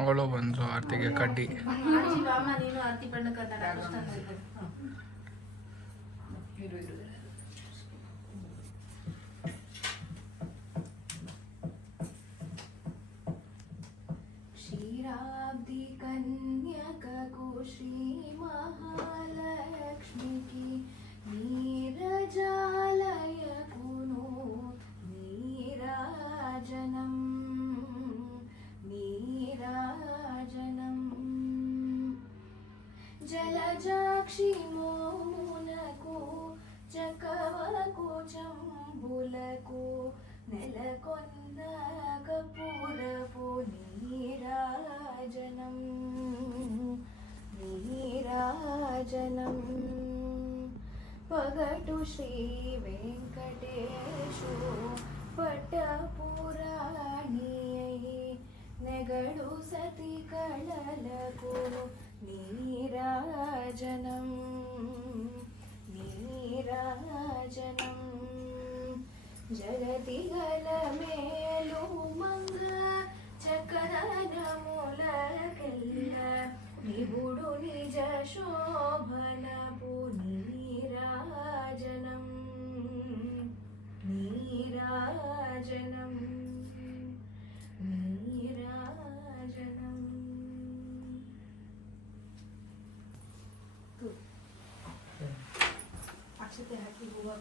ಅವಳು ಬಂದ್ರು ಆರ್ತಿಗೆ ಕಡ್ಡಿ. क्षीराब्धि कन्यक को श्री महालक्ष्मी की नीरजालय कुनो नीराजनम नीराजनम जलजाक्षी मोमुनको चकवको चंबुलको నెలకొన్న కపూరపు నీరాజనం నీరాజనం పగటు శ్రీ వెంకటేశు పట్టపురాణి నెగడు సతి కళలకు నీరాజనం నీరాజనం జగతిగల మేలు మంగ చకరనములకెల్ల నిబుడు నిజ శోభనపు నీరాజనం నీరాజనం నీరాజనం. ಅಕ್ಷತೆ ಹಾಕಿ ಹೂವು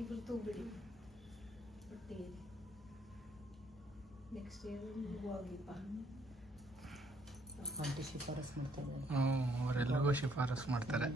ಇಬ್ರು ತೂಬಿಡಿ ಹೊಟ್ಟೆಯಲ್ಲಿ. ನೆಕ್ಸ್ಟ್ ಇಯರ್ ಹೂವಾಗಿಪ್ಪ ಅವರೆಲ್ಲರಿಗೂ ಶಿಫಾರಸ್ ಮಾಡ್ತಾರೆ.